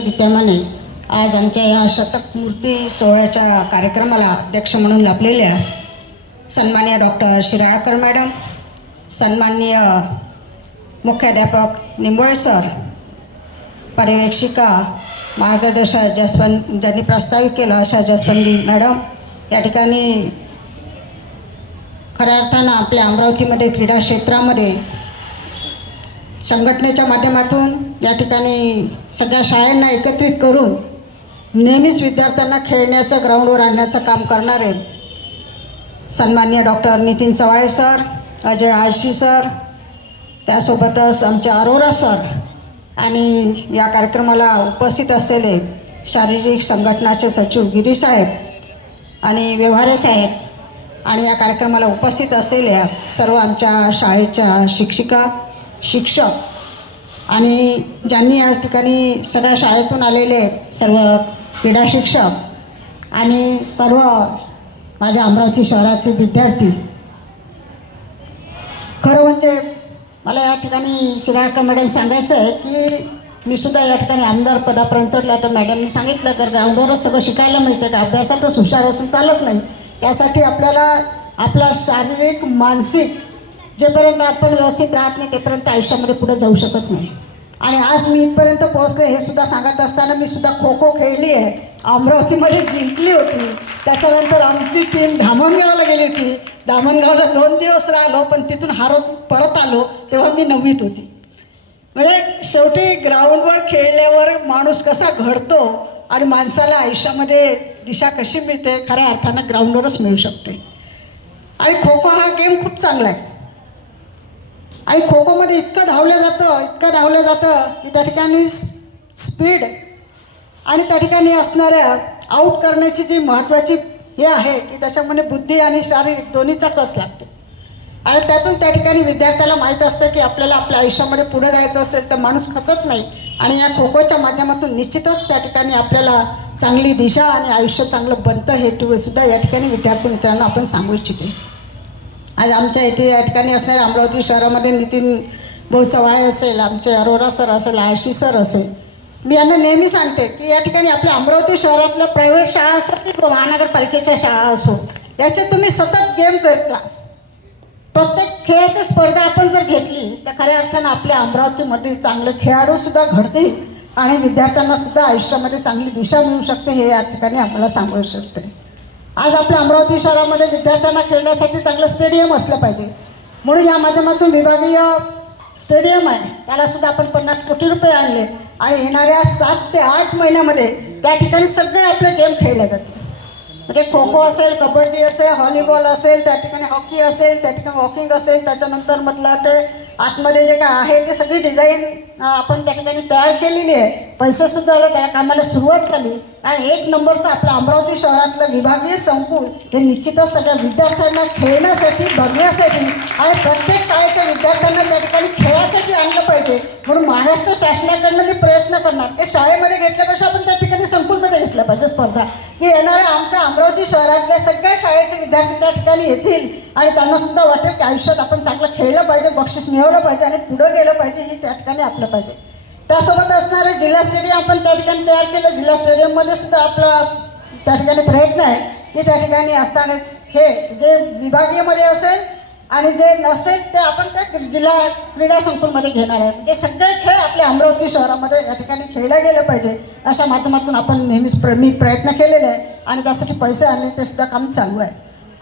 विद्यमाने आज आमच्या या शतक मूर्ती सोहळ्याच्या कार्यक्रमाला अध्यक्ष म्हणून लाभलेल्या सन्माननीय डॉक्टर शिराळकर मॅडम, सन्माननीय मुख्याध्यापक निंबोळे सर, पर्यवेक्षिका मार्गदर्शक जसवंत ज्यांनी प्रस्तावित केलं अशा जसवंती मॅडम, या ठिकाणी खऱ्या अर्थानं आपल्या अमरावतीमध्ये क्रीडा क्षेत्रामध्ये संघटनेच्या माध्यमातून या ठिकाणी सगळ्या शाळांना एकत्रित करून नेहमीच विद्यार्थ्यांना खेळण्याचं ग्राउंडवर आणण्याचं काम करणारे सन्माननीय डॉक्टर नितीन चव्हाळे सर, अजय आळशी सर, त्यासोबतच आमचे अरोरा सर आणि या कार्यक्रमाला उपस्थित असलेले शारीरिक संघटनाचे सचिव गिरीसाहेब आणि व्यवहारे साहेब आणि या कार्यक्रमाला उपस्थित असलेल्या सर्व आमच्या शाळेच्या शिक्षिका, शिक्षक आणि ज्यांनी या ठिकाणी सगळ्या शाळेतून आलेले सर्व क्रीडा शिक्षक आणि सर्व माझ्या अमरावती शहरातील विद्यार्थी. खरं म्हणजे मला या ठिकाणी शिराळकर मॅडम सांगायचं आहे की मी सुद्धा या ठिकाणी आमदार पदापर्यंत तर मॅडमनी सांगितलं तर ग्राउंडवरच सगळं शिकायला मिळतं का अभ्यासातच हुशार असून चालत नाही. त्यासाठी आपल्याला आपला शारीरिक मानसिक जेपर्यंत आपण व्यवस्थित राहत नाही तेपर्यंत आयुष्यामध्ये पुढे जाऊ शकत नाही. आणि आज मी इथपर्यंत पोहोचले हे सुद्धा सांगत असताना मी सुद्धा खो खो खेळली आहे, अमरावतीमध्ये जिंकली होती. त्याच्यानंतर आमची टीम धामणगावला गेली होती. धामणगावला 2 दिवस राहिलो, पण तिथून हारत परत आलो तेव्हा मी 9वीत होती. म्हणजे शेवटी ग्राउंडवर खेळल्यावर माणूस कसा घडतो आणि माणसाला आयुष्यामध्ये दिशा कशी मिळते खऱ्या अर्थानं ग्राउंडवरच मिळू शकते. आणि खो खो हा गेम खूप चांगला आहे आणि खो खोमध्ये इतकं धावलं जातं की त्या ठिकाणी स्पीड आणि त्या ठिकाणी असणाऱ्या आऊट करण्याची जी महत्त्वाची हे आहे की त्याच्यामध्ये बुद्धी आणि शारीरिक दोन्हीचा कस लागतो. आणि त्यातून त्या ठिकाणी विद्यार्थ्याला माहीत असतं की आपल्याला आपल्या आयुष्यामध्ये पुढे जायचं असेल तर माणूस खचत नाही. आणि या खो खोच्या माध्यमातून निश्चितच त्या ठिकाणी आपल्याला चांगली दिशा आणि आयुष्य चांगलं बनतं हे सुद्धा या ठिकाणी विद्यार्थी मित्रांना आपण सांगू इच्छिते. आज आमच्या इथे या ठिकाणी असणाऱ्या अमरावती शहरामध्ये नितीन भाऊ चव्हाळे असेल, आमचे अरोरा सर असेल, आळशी सर असेल, मी यांना नेहमी सांगते की या ठिकाणी आपल्या अमरावती शहरातल्या प्रायव्हेट शाळा असो की महानगरपालिकेच्या शाळा असो याच्यात तुम्ही सतत गेम करता. प्रत्येक खेळाची स्पर्धा आपण जर घेतली तर खऱ्या अर्थानं आपल्या अमरावतीमध्ये चांगले खेळाडूसुद्धा घडतील आणि विद्यार्थ्यांनासुद्धा आयुष्यामध्ये चांगली दिशा मिळू शकते हे या ठिकाणी आपल्याला सांगू शकते. आज आपल्या अमरावती शहरामध्ये विद्यार्थ्यांना खेळण्यासाठी चांगलं स्टेडियम असलं पाहिजे. म्हणून या माध्यमातून विभागीय स्टेडियम आहे त्यालासुद्धा आपण 50 कोटी रुपये आणले आणि येणाऱ्या 7 ते 8 महिन्यामध्ये त्या ठिकाणी सगळे आपले गेम खेळले जातील. म्हणजे खो खो असेल, कबड्डी असेल, व्हॉलीबॉल असेल, त्या ठिकाणी हॉकी असेल, त्या ठिकाणी वॉकिंग असेल, त्याच्यानंतर म्हटलं ते आतमध्ये जे काय आहे ते सगळी डिझाईन आपण त्या ठिकाणी तयार केलेली आहे. पैसेसुद्धा आले, त्या कामाला सुरुवात झाली. आणि 1 नंबरचं आपलं अमरावती शहरातलं विभागीय संकुल हे निश्चितच सगळ्या विद्यार्थ्यांना खेळण्यासाठी, बघण्यासाठी आणि प्रत्येक शाळेच्या विद्यार्थ्यांना त्या ठिकाणी खेळासाठी आणलं पाहिजे. म्हणून महाराष्ट्र शासनाकडनं मी प्रयत्न करणार की शाळेमध्ये घेतल्यापेक्षा आपण त्या ठिकाणी संकुलमध्ये घेतल्या पाहिजे स्पर्धा, की येणाऱ्या आमच्या अमरावती शहरातल्या सगळ्या शाळेचे विद्यार्थी त्या ठिकाणी येतील आणि त्यांनासुद्धा वाटेल की आयुष्यात आपण चांगलं खेळलं पाहिजे, बक्षीस मिळवलं पाहिजे आणि पुढं गेलं पाहिजे हे त्या ठिकाणी आपलं पाहिजे. त्यासोबत असणारे जिल्हा स्टेडियम आपण त्या ठिकाणी तयार केलं. जिल्हा स्टेडियममध्ये सुद्धा आपला त्या ठिकाणी प्रयत्न आहे की त्या ठिकाणी असणारे खेळ जे विभागीयमध्ये असेल आणि जे नसेल ते आपण त्या जिल्हा क्रीडा संकुलमध्ये घेणार आहे. म्हणजे सगळे खेळ आपल्या अमरावती शहरामध्ये या ठिकाणी खेळले गेले पाहिजे अशा माध्यमातून आपण नेहमीच मी प्रयत्न केलेले आहे आणि त्यासाठी पैसे आणले ते सुद्धा काम चालू आहे.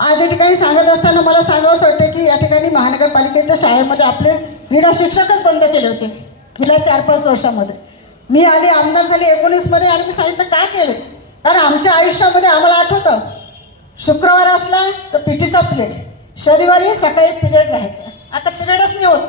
आज या ठिकाणी सांगत असताना मला सांगावंसं वाटतं की या ठिकाणी महानगरपालिकेच्या शाळेमध्ये आपले क्रीडा शिक्षकच बंद केले होते गेल्या 4-5 वर्षामध्ये. मी आली, आमदार झाली 19मध्ये आणि मी सांगितलं का केलं, कारण आमच्या आयुष्यामध्ये आम्हाला आठवतं शुक्रवार असला तर पीटीचा पिरियड, शनिवारी सकाळी पिरियड राहायचा. आता पिरियडच नाही होत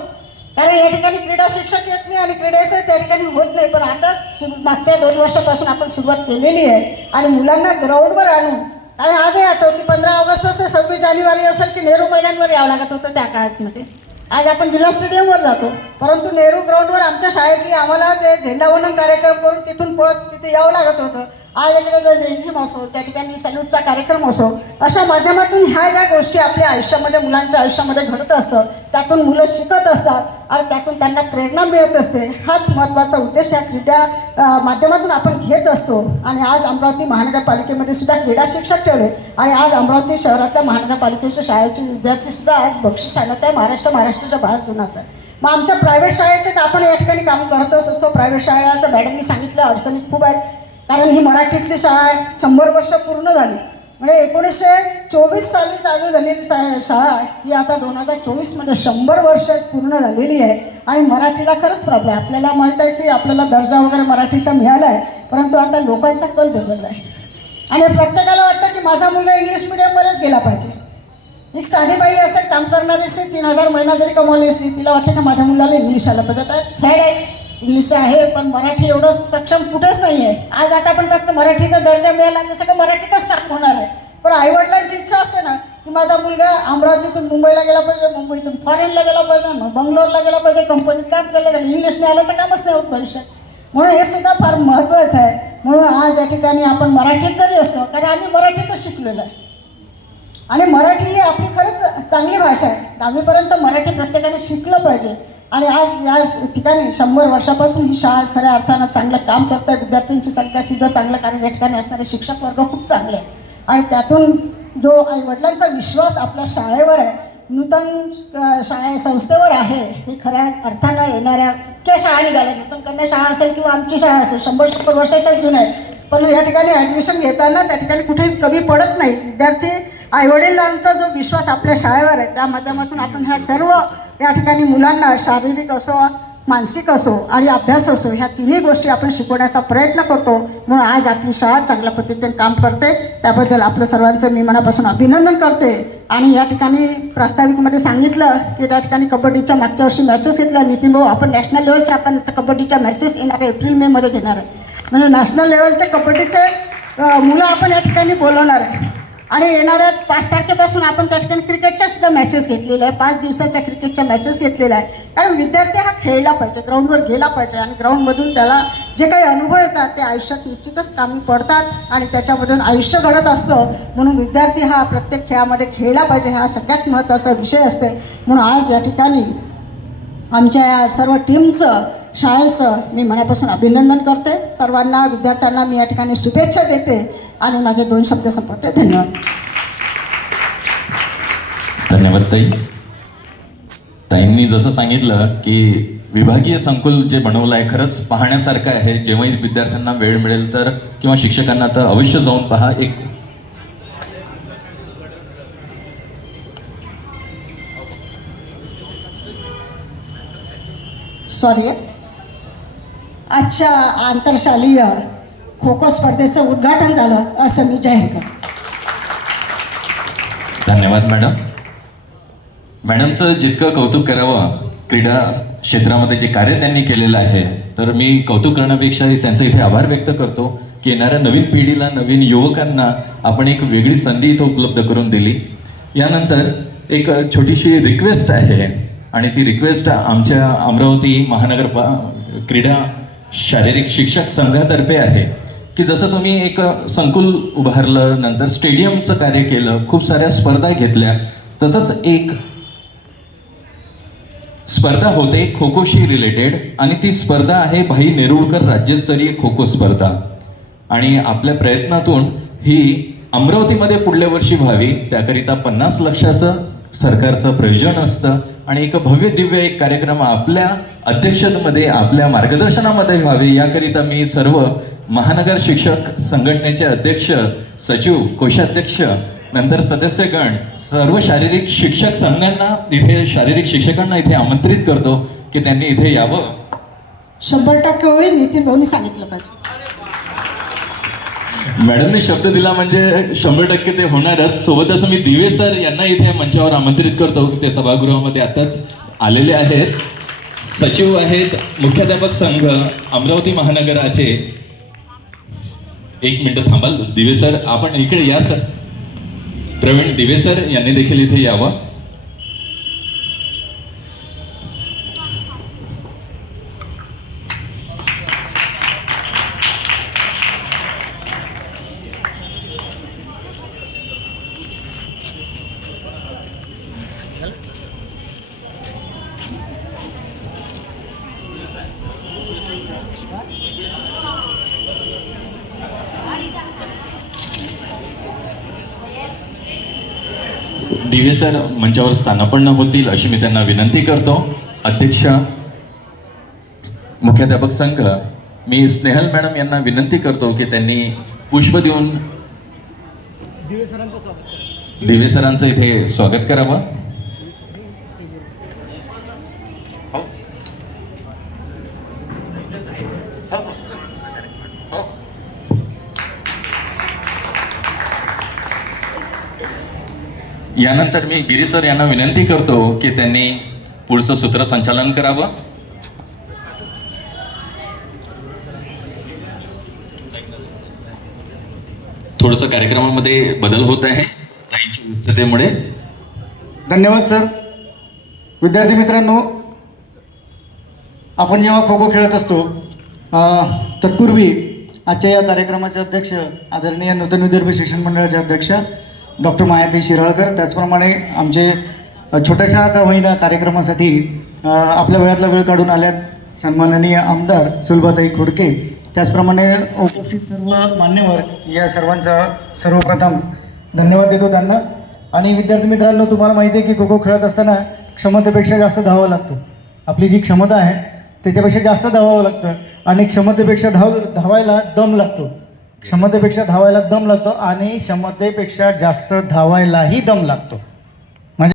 कारण या ठिकाणी क्रीडा शिक्षक येत नाही आणि क्रीडेचं त्या ठिकाणी होत नाही. पण आता मागच्या 2 वर्षापासून आपण सुरुवात केलेली आहे आणि मुलांना ग्राउंडवर आणून, कारण आजही आठव की 15 ऑगस्ट असेल, 26 जानेवारी असेल की नेहरू मैदानवर यावं लागत होतं त्या काळातमध्ये. आज आपण जिल्हा स्टेडियमवर जातो, परंतु नेहरू ग्राउंडवर आमच्या शाळेतली आम्हाला ते झेंडावंदन कार्यक्रम करून तिथून पळत तिथे यावं लागत होतं. आज इकडे जर लेझिम असो, त्या ठिकाणी सॅल्यूटचा कार्यक्रम असो, अशा माध्यमातून ह्या ज्या गोष्टी आपल्या आयुष्यामध्ये मुलांच्या आयुष्यामध्ये घडत असतं, त्यातून मुलं शिकत असतात आणि त्यातून त्यांना प्रेरणा मिळत असते. हाच महत्त्वाचा उद्देश या क्रीडा माध्यमातून आपण घेत असतो. आणि आज अमरावती महानगरपालिकेमध्ये सुद्धा क्रीडा शिक्षक ठेवले आणि आज अमरावती शहरातल्या महानगरपालिकेच्या शाळेचे विद्यार्थीसुद्धा आज बक्षीस आणत आहे, महाराष्ट्राच्या बाहेर जुनात आहे. मग आमच्या प्रायव्हेट शाळेचे तर आपण या ठिकाणी काम करतच असतो. प्रायव्हेट शाळेला तर मॅडमनी सांगितलं अडचणी खूप आहेत, कारण ही मराठीतली शाळा आहे. 100 वर्ष पूर्ण झाली, म्हणजे 1924 साली चालू झालेली शाळा ही आता 2024मध्ये 100 वर्ष पूर्ण झालेली आहे. आणि मराठीला खरंच प्रॉब्लेम आहे. आपल्याला माहीत आहे की आपल्याला दर्जा वगैरे मराठीचा मिळाला आहे, परंतु आता लोकांचा कल बदलला आहे आणि प्रत्येकाला वाटतं की माझा मुलगा इंग्लिश मिडियममध्येच गेला पाहिजे. एक साधी बाई असेल, काम करणारी असेल, 3000 महिना जरी कमवली असली, तिला वाटते का माझ्या मुलाला इंग्लिश आलं पाहिजे. आता फॅड आहे, इंग्लिश आहे, पण मराठी एवढं सक्षम कुठेच नाही आहे. आज आता आपण फक्त मराठीचा दर्जा मिळाला तर सगळं मराठीतच काम होणार आहे. पण आईवडिलांची इच्छा असते ना की माझा मुलगा अमरावतीतून मुंबईला गेला पाहिजे, मुंबईतून फॉरेनला गेला पाहिजे, मग बंगलोरला गेला पाहिजे, कंपनीत काम केलं तर इंग्लिश नाही आलं तर कामच नाही होत भविष्यात. म्हणून हे सुद्धा फार महत्त्वाचं आहे. म्हणून आज या ठिकाणी आपण मराठीत जरी असतो, कारण आम्ही मराठीतच शिकलेलो आहे आणि मराठी ही आपली खरंच चांगली भाषा आहे. 10वीपर्यंत मराठी प्रत्येकाने शिकलं पाहिजे. आणि आज या ठिकाणी 100 वर्षापासून ही शाळा खऱ्या अर्थानं चांगलं काम करत आहे. विद्यार्थ्यांची संख्यासुद्धा चांगलं, कारण या ठिकाणी असणारे शिक्षक वर्ग खूप चांगले आहेत. आणि त्यातून जो आईवडिलांचा विश्वास आपल्या शाळेवर आहे, नूतन संस्थेवर आहे, हे खऱ्या अर्थानं येणाऱ्या इतक्या शाळा निघाल्या. नूतन कन्या शाळा असेल किंवा आमची शाळा असेल, 100 वर्षाच्या जुन्या आहेत, पण या ठिकाणी ॲडमिशन घेताना त्या ठिकाणी कुठेही कमी पडत नाही. विद्यार्थी आईवडिलांचा जो विश्वास आपल्या शाळेवर आहे, त्या माध्यमातून आपण ह्या सर्व या ठिकाणी मुलांना शारीरिक असो, मानसिक असो आणि अभ्यास असो, ह्या तिन्ही गोष्टी आपण शिकवण्याचा प्रयत्न करतो. म्हणून आज आपली शाळा चांगल्या पद्धतीने काम करते. त्याबद्दल आपलं सर्वांचं मी मनापासून अभिनंदन करते. आणि या ठिकाणी प्रास्ताविकमध्ये सांगितलं की त्या ठिकाणी कबड्डीच्या मागच्या वर्षी मॅचेस घेतल्या. नितीन भाऊ, आपण नॅशनल लेवलच्या आपण कबड्डीच्या मॅचेस येणाऱ्या एप्रिल-मे मध्ये घेणार आहे. म्हणजे नॅशनल लेवलचे कबड्डीचे मुलं आपण या ठिकाणी बोलवणार आहे. आणि येणाऱ्या 5 तारखेपासून आपण त्या ठिकाणी क्रिकेटच्या सुद्धा मॅचेस घेतलेल्या आहे. 5 दिवसाच्या क्रिकेटच्या मॅचेस घेतलेल्या आहे. कारण विद्यार्थी हा खेळला पाहिजे, ग्राउंडवर गेला पाहिजे आणि ग्राउंडमधून त्याला जे काही अनुभव येतात ते आयुष्यात निश्चितच कामी पडतात आणि त्याच्यामधून आयुष्य घडत असतं. म्हणून विद्यार्थी हा प्रत्येक खेळामध्ये खेळला पाहिजे, हा सगळ्यात महत्त्वाचा विषय असते. म्हणून आज या ठिकाणी आमच्या या सर्व टीमचं, शाळेचं मी मनापासून अभिनंदन करते. सर्वांना, विद्यार्थ्यांना मी या ठिकाणी शुभेच्छा देते आणि माझे 2 शब्द संपवते. धन्यवाद. धन्यवाद ताई. ताईंनी जसं सांगितलं की विभागीय संकुल जे बनवलं आहे खरंच पाहण्यासारखं आहे. जेव्हाही विद्यार्थ्यांना वेळ मिळेल तर किंवा शिक्षकांना तर अवश्य जाऊन पहा. एक सॉरी, आजच्या आंतरशालेय खो खो स्पर्धेचं उद्घाटन झालं असं मी जाहीर करतो. धन्यवाद मॅडम. मॅडमचं जितकं कौतुक करावं क्रीडा क्षेत्रामध्ये जे कार्य त्यांनी केलेलं आहे, तर मी कौतुक करण्यापेक्षा त्यांचं इथे आभार व्यक्त करतो की येणाऱ्या नवीन पिढीला, नवीन युवकांना आपण एक वेगळी संधी इथं उपलब्ध करून दिली. यानंतर एक छोटीशी रिक्वेस्ट आहे आणि ती रिक्वेस्ट आमच्या अमरावती महानगर क्रीडा शारीरिक शिक्षक संघातर्फे आहे की जसं तुम्ही एक संकुल उभारलं, नंतर स्टेडियमचं कार्य केलं, खूप साऱ्या स्पर्धा घेतल्या, तसंच एक स्पर्धा होते खो खोशी रिलेटेड आणि ती स्पर्धा आहे भाई नेरुळकर राज्यस्तरीय खो खो स्पर्धा. आणि आपल्या प्रयत्नातून ही अमरावतीमध्ये पुढल्या वर्षी व्हावी, त्याकरिता 50 लाखाचं सरकारचं प्रयोजन असतं आणि एक भव्य दिव्य एक कार्यक्रम आपल्या अध्यक्षतेमध्ये, आपल्या मार्गदर्शनामध्ये व्हावे, याकरिता मी सर्व महानगर शिक्षक संघटनेचे अध्यक्ष, सचिव, कोषाध्यक्ष, नंतर सदस्यगण, सर्व शारीरिक शिक्षक संघांना इथे, शारीरिक शिक्षकांना इथे आमंत्रित करतो की त्यांनी इथे यावं. 100% होईल, नितीन भाऊनी सांगितलं पाहिजे. मॅडमने शब्द दिला म्हणजे 100% ते होणारच. सोबतच मी दिवे सर यांना इथे मंचावर आमंत्रित करतो की ते सभागृहामध्ये आताच आलेले आहेत. सचिव आहेत मुख्याध्यापक संघ अमरावती महानगराचे. 1 मिनिट थांबाल दिवे सर, आपण इकडे या सर. प्रवीण दिवे सर यांनी देखील इथे यावं. दिवे सर मंचावर स्थानापन्न होतील अशी मी त्यांना विनंती करतो. अध्यक्ष मुख्याध्यापक संघ, मी स्नेहल मॅडम यांना विनंती करतो की त्यांनी पुष्प देऊन दिवे सरांचं इथे स्वागत करावं. यानंतर मी गिरी सर यांना विनंती करतो की त्यांनी पुढचं सूत्रसंचालन करावं. थोडंसं कार्यक्रमामध्ये बदल होत आहे ताईंच्या व्यस्ततेमुळे. धन्यवाद सर. विद्यार्थी मित्रांनो, आपण जेव्हा खो खो खेळत असतो तत्पूर्वी आजच्या या कार्यक्रमाचे अध्यक्ष आदरणीय नूतन विदर्भ शिक्षण मंडळाचे अध्यक्ष डॉक्टर मायाताई शिराळकर, त्याचप्रमाणे आमचे छोट्याशा का होईना कार्यक्रमासाठी आपल्या वेळातला वेळ काढून आल्यात सन्माननीय आमदार सुलभाताई खोडके, त्याचप्रमाणे उपस्थित सर्व मान्यवर, या सर्वांचा सर्वप्रथम धन्यवाद देतो त्यांना. आणि विद्यार्थी मित्रांनो, तुम्हाला माहिती आहे की खो खो खेळत असताना क्षमतेपेक्षा जास्त धावावं लागतं. आपली जी क्षमता आहे त्याच्यापेक्षा जास्त धावावं लागतं आणि क्षमतेपेक्षा धावायला दम लागतो. क्षमतेपेक्षा धावायला दम लागतो आणि क्षमतेपेक्षा जास्त धावायलाही दम लागतो.